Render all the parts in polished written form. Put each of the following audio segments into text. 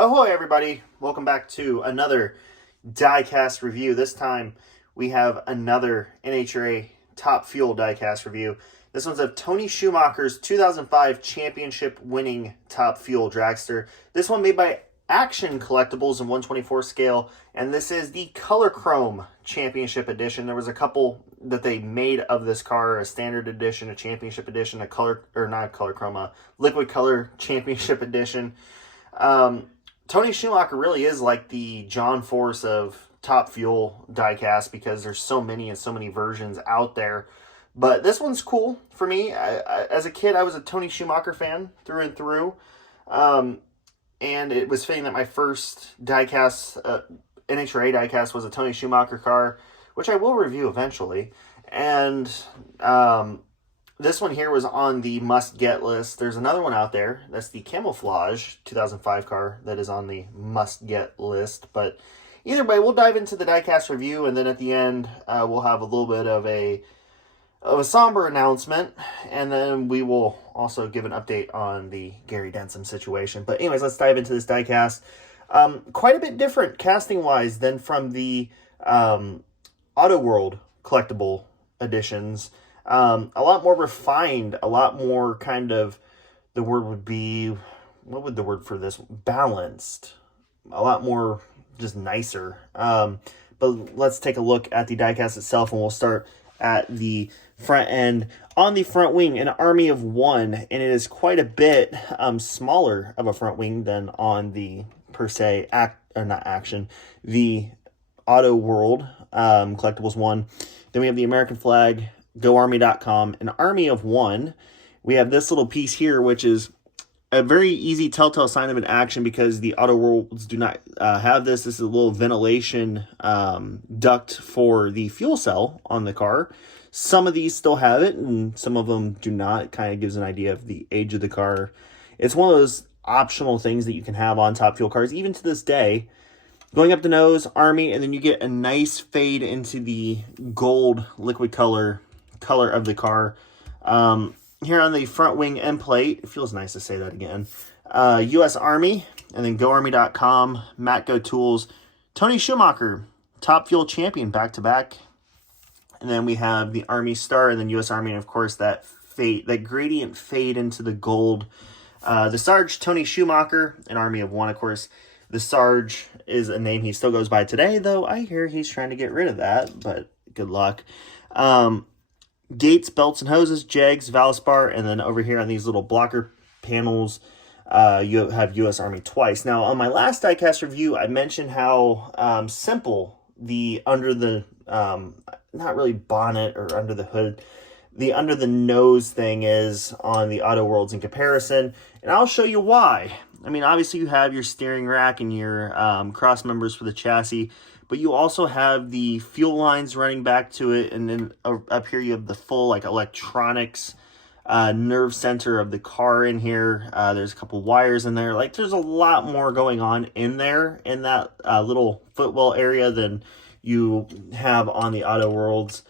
Ahoy, everybody! Welcome back to another diecast review. This time we have another NHRA Top Fuel diecast review. This one's of Tony Schumacher's 2005 championship winning Top Fuel dragster. This one made by Action Collectibles in 1/24 scale, and this is the Color Chrome Championship Edition. There was a couple that they made of this car, a Standard Edition, a Championship Edition, a Color, or not Color Chrome, a Liquid Color Championship Edition. Tony Schumacher really is like the John Force of Top Fuel diecast because there's so many and so many versions out there. But this one's cool for me. As a kid, I was a Tony Schumacher fan through and through. And it was fitting that my first diecast, NHRA diecast, was a Tony Schumacher car, which I will review eventually. And this one here was on the must-get list. There's another one out there. That's the Camouflage 2005 car that is on the must-get list. But either way, we'll dive into the diecast review, and then at the end, we'll have a little bit of a somber announcement, and then we will also give an update on the Gary Denson situation. But anyways, let's dive into this diecast. Quite a bit different casting-wise than from the Auto World collectible editions. A lot more refined, a lot more kind of, the word would be, what would the word for this? Balanced. A lot more just nicer. But let's take a look at the diecast itself, and we'll start at the front end. On the front wing, an army of one, and it is quite a bit smaller of a front wing than on the, per se, the Auto World Collectibles one. Then we have the American flag, GoArmy.com, an army of one. We have this little piece here, which is a very easy telltale sign of an action because the Auto Worlds do not have this. This is a little ventilation duct for the fuel cell on the car. Some of these still have it, and some of them do not. It kind of gives an idea of the age of the car. It's one of those optional things that you can have on Top Fuel cars, even to this day. Going up the nose, Army, and then you get a nice fade into the gold liquid color of the car. Here on the front wing end plate, it feels nice to say that again, U.S. Army, and then GoArmy.com, Matco Tools, Tony Schumacher, Top Fuel champion back-to-back. And then we have the Army star, and then U.S. Army, and of course that fade, that gradient fade into the gold. The Sarge, Tony Schumacher, an army of one, of course. The Sarge is a name he still goes by today, though I hear he's trying to get rid of that, but good luck. Gates, belts and hoses, jegs, Valspar, and then over here on these little blocker panels, you have U.S. Army twice. Now, on my last diecast review, I mentioned how simple the under the, not really bonnet or under the hood, the under the nose thing is on the Auto Worlds in comparison, and I'll show you why. I mean, obviously you have your steering rack and your cross members for the chassis, but you also have the fuel lines running back to it, and then up here you have the full like electronics nerve center of the car in here. There's a couple wires in there. Like, there's a lot more going on in there in that little footwell area than you have on the Auto Worlds.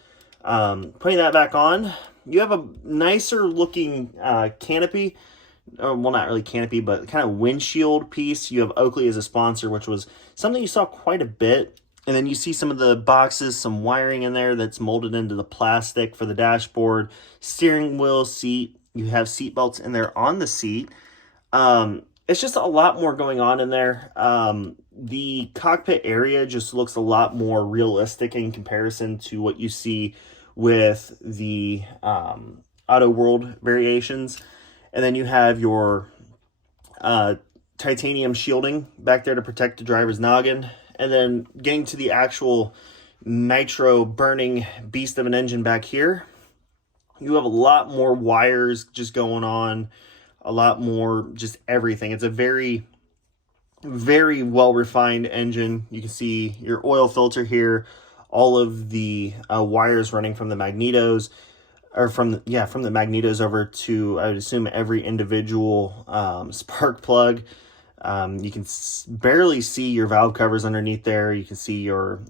Putting that back on, you have a nicer looking canopy. Well, not really canopy, but kind of windshield piece. You have Oakley as a sponsor, which was something you saw quite a bit. And then you see some of the boxes, some wiring in there that's molded into the plastic for the dashboard. Steering wheel, seat. You have seat belts in there on the seat. It's just a lot more going on in there. The cockpit area just looks a lot more realistic in comparison to what you see with the Auto World variations. And then you have your titanium shielding back there to protect the driver's noggin. And then getting to the actual nitro burning beast of an engine back here, you have a lot more wires just going on, a lot more just everything. It's a very, very well-refined engine. You can see your oil filter here, all of the wires running from the magnetos, or from the magnetos over to, I would assume, every individual spark plug. You can barely see your valve covers underneath there. You can see your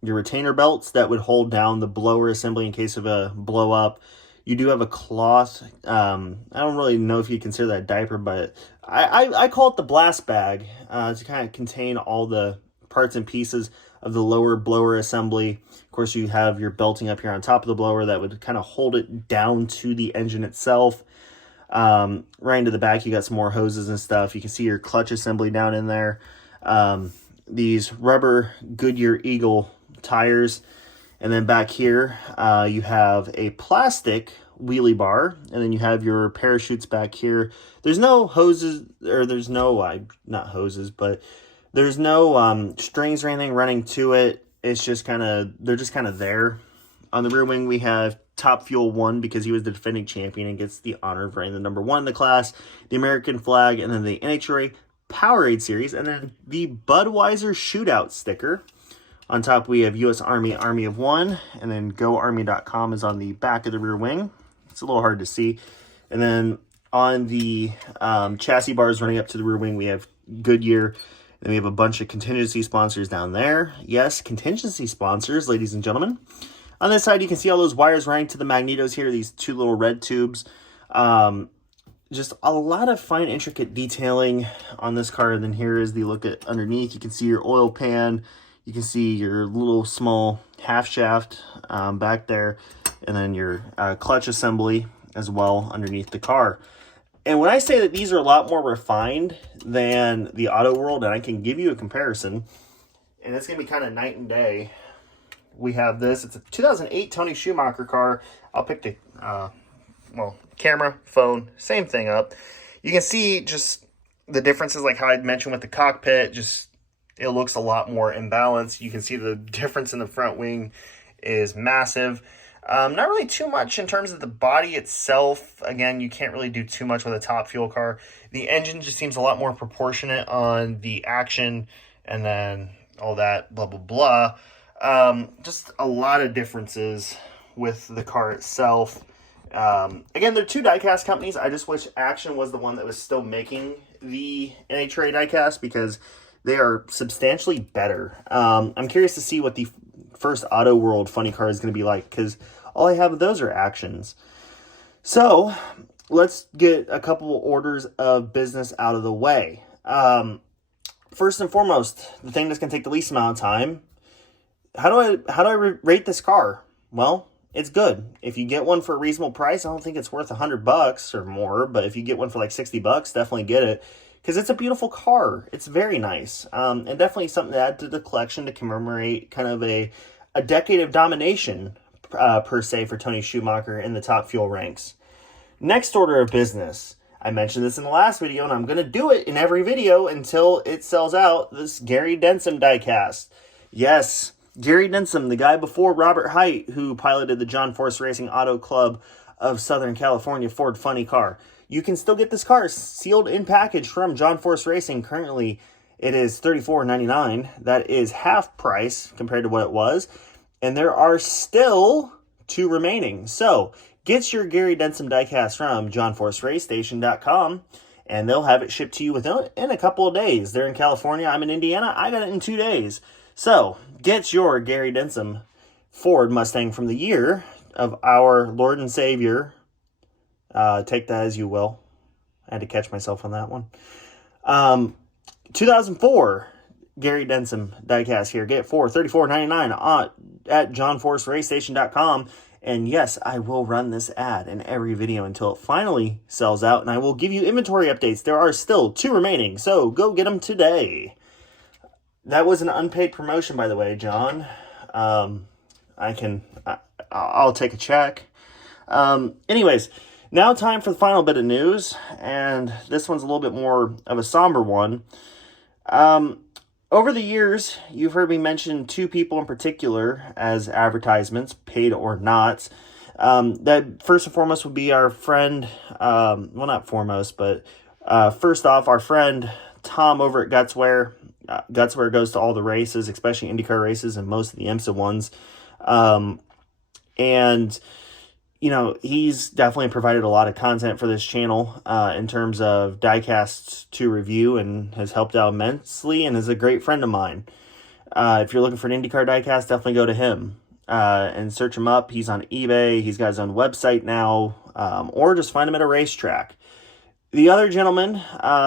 retainer belts that would hold down the blower assembly in case of a blow up. You do have a cloth. I don't really know if you consider that a diaper, but I call it the blast bag to kind of contain all the parts and pieces of the lower blower assembly. Of course, you have your belting up here on top of the blower that would kind of hold it down to the engine itself. Right into the back, you got some more hoses and stuff. You can see your clutch assembly down in there. These rubber Goodyear Eagle tires. And then back here, you have a plastic wheelie bar, and then you have your parachutes back here. There's no hoses, or there's no, not hoses, but there's no strings or anything running to it. It's just kind of, they're just kind of there. On the rear wing, we have Top Fuel 1 because he was the defending champion and gets the honor of running the number 1 in the class, the American flag, and then the NHRA Powerade series, and then the Budweiser Shootout sticker. On top, we have U.S. Army, Army of One, and then GoArmy.com is on the back of the rear wing. It's a little hard to see. And then on the chassis bars running up to the rear wing, we have Goodyear. Then we have a bunch of contingency sponsors down there. Yes, contingency sponsors, ladies and gentlemen. On this side, you can see all those wires running to the magnetos here, these 2 little red tubes. Just a lot of fine, intricate detailing on this car. And then here is the look at underneath. You can see your oil pan. You can see your little small half shaft back there, and then your clutch assembly as well underneath the car. And when I say that these are a lot more refined than the Auto World, and I can give you a comparison, and it's going to be kind of night and day. We have this. It's a 2008 Tony Schumacher car. I'll pick the, camera, phone, same thing up. You can see just the differences, like how I mentioned with the cockpit, just it looks a lot more imbalanced. You can see the difference in the front wing is massive. Not really too much in terms of the body itself. Again, you can't really do too much with a Top Fuel car. The engine just seems a lot more proportionate on the action and then all that blah, blah, blah. Just a lot of differences with the car itself. Again, they're 2 diecast companies. I just wish Action was the one that was still making the NHRA diecast because they are substantially better. I'm curious to see what the first Auto World funny car is going to be like because all I have of those are Actions. So let's get a couple orders of business out of the way. First and foremost, the thing that's going to take the least amount of time. How do I rate this car? Well, it's good. If you get one for a reasonable price, I don't think it's worth $100 or more, but if you get one for like $60, definitely get it. Because it's a beautiful car. It's very nice. And definitely something to add to the collection to commemorate kind of a decade of domination, per se, for Tony Schumacher in the Top Fuel ranks. Next order of business. I mentioned this in the last video, and I'm going to do it in every video until it sells out. This Gary Denson diecast. Yes, Gary Denson, the guy before Robert Height, who piloted the John Force Racing Auto Club of Southern California Ford Funny car. You can still get this car sealed in package from John Force Racing. Currently, it is $34.99. That is half price compared to what it was. And there are still 2 remaining. So, get your Gary Denson diecast from johnforceracestation.com, and they'll have it shipped to you in a couple of days. They're in California. I'm in Indiana. I got it in 2 days. So, get your Gary Denson Ford Mustang from the year of our Lord and Savior. Take that as you will. I had to catch myself on that one. 2004 Gary Denson diecast here. Get for $34.99 at johnforceracestation.com. And yes, I will run this ad in every video until it finally sells out. And I will give you inventory updates. There are still 2 remaining, so go get them today. That was an unpaid promotion, by the way, John. I'll take a check. Anyways, now time for the final bit of news, and this one's a little bit more of a somber one. Over the years, you've heard me mention 2 people in particular as advertisements, paid or not. That first and foremost would be our friend, well, not foremost, but first off, our friend Tom over at Gutswear. Gutswear goes to all the races, especially IndyCar races and most of the IMSA ones. And you know, he's definitely provided a lot of content for this channel in terms of diecasts to review and has helped out immensely and is a great friend of mine. If you're looking for an IndyCar diecast, definitely go to him. and search him up. He's on eBay. He's got his own website now, or just find him at a racetrack. The other gentleman,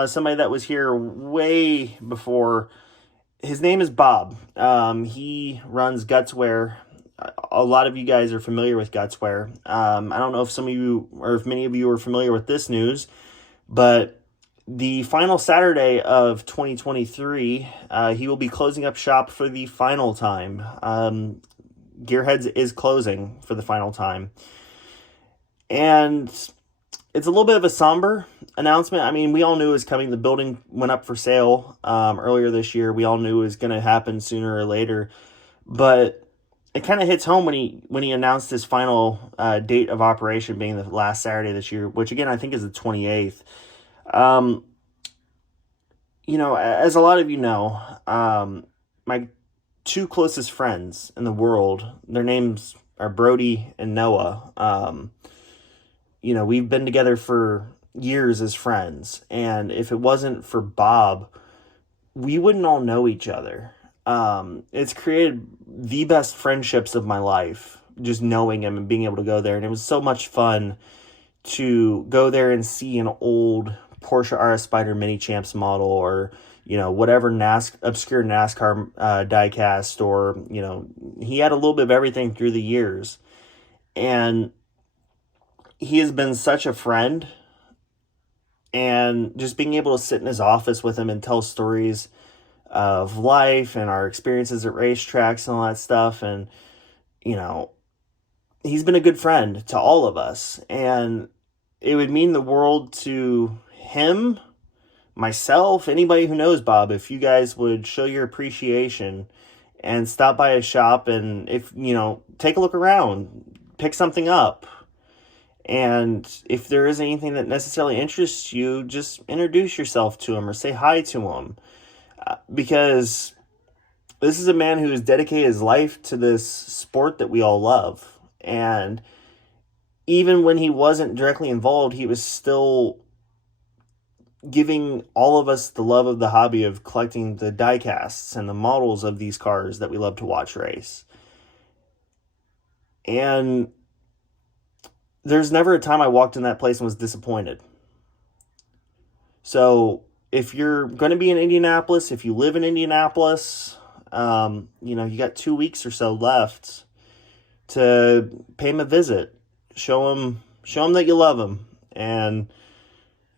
somebody that was here way before, his name is Bob. He runs Gutswear. A lot of you guys are familiar with Gutswear. I don't know if some of you, or if many of you are familiar with this news, but the final Saturday of 2023, he will be closing up shop for the final time. Gearheads is closing for the final time. And it's a little bit of a somber announcement. I mean, we all knew it was coming. The building went up for sale earlier this year. We all knew it was going to happen sooner or later. But it kind of hits home when he announced his final date of operation being the last Saturday this year, which again I think is the 28th. You know, as a lot of you know, my two closest friends in the world, their names are Brody and Noah. You know, we've been together for years as friends, and if it wasn't for Bob, we wouldn't all know each other. It's created the best friendships of my life, just knowing him and being able to go there. And it was so much fun to go there and see an old Porsche RS Spyder Mini Champs model, or, you know, whatever obscure NASCAR diecast, or, you know, he had a little bit of everything through the years. And he has been such a friend, and just being able to sit in his office with him and tell stories of life and our experiences at racetracks and all that stuff. And, you know, he's been a good friend to all of us, and it would mean the world to him, myself, anybody who knows Bob, if you guys would show your appreciation and stop by his shop, and, if, you know, take a look around, pick something up. And if there is anything that necessarily interests you, just introduce yourself to him or say hi to him. Because this is a man who has dedicated his life to this sport that we all love. And even when he wasn't directly involved, he was still giving all of us the love of the hobby of collecting the diecasts and the models of these cars that we love to watch race. And there's never a time I walked in that place and was disappointed. So if you're going to be in Indianapolis, if you live in Indianapolis, you know, you got 2 weeks or so left to pay him a visit. Show him that you love him, and,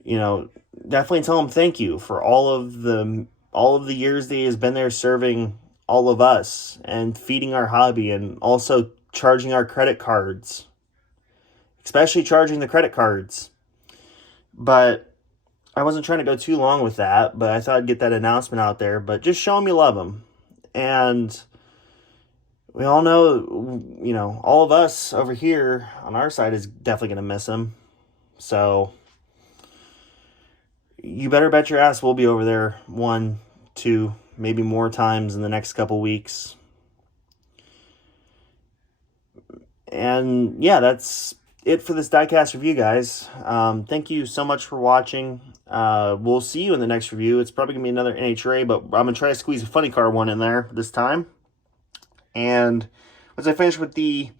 you know, definitely tell him thank you for all of the years that he has been there serving all of us and feeding our hobby, and also charging our credit cards, especially charging the credit cards. But I wasn't trying to go too long with that, but I thought I'd get that announcement out there. But just show him you love him. And we all know, you know, all of us over here on our side is definitely going to miss him. So you better bet your ass we'll be over there 1, 2, maybe more times in the next couple weeks. And yeah, that's it for this diecast review, guys. Thank you so much for watching. We'll see you in the next review. It's probably gonna be another NHRA, but I'm gonna try to squeeze a funny car one in there this time. And once I finish with the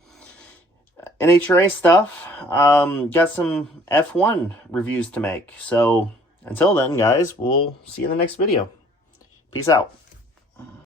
NHRA stuff, got some F1 reviews to make. So until then, guys, we'll see you in the next video. Peace out.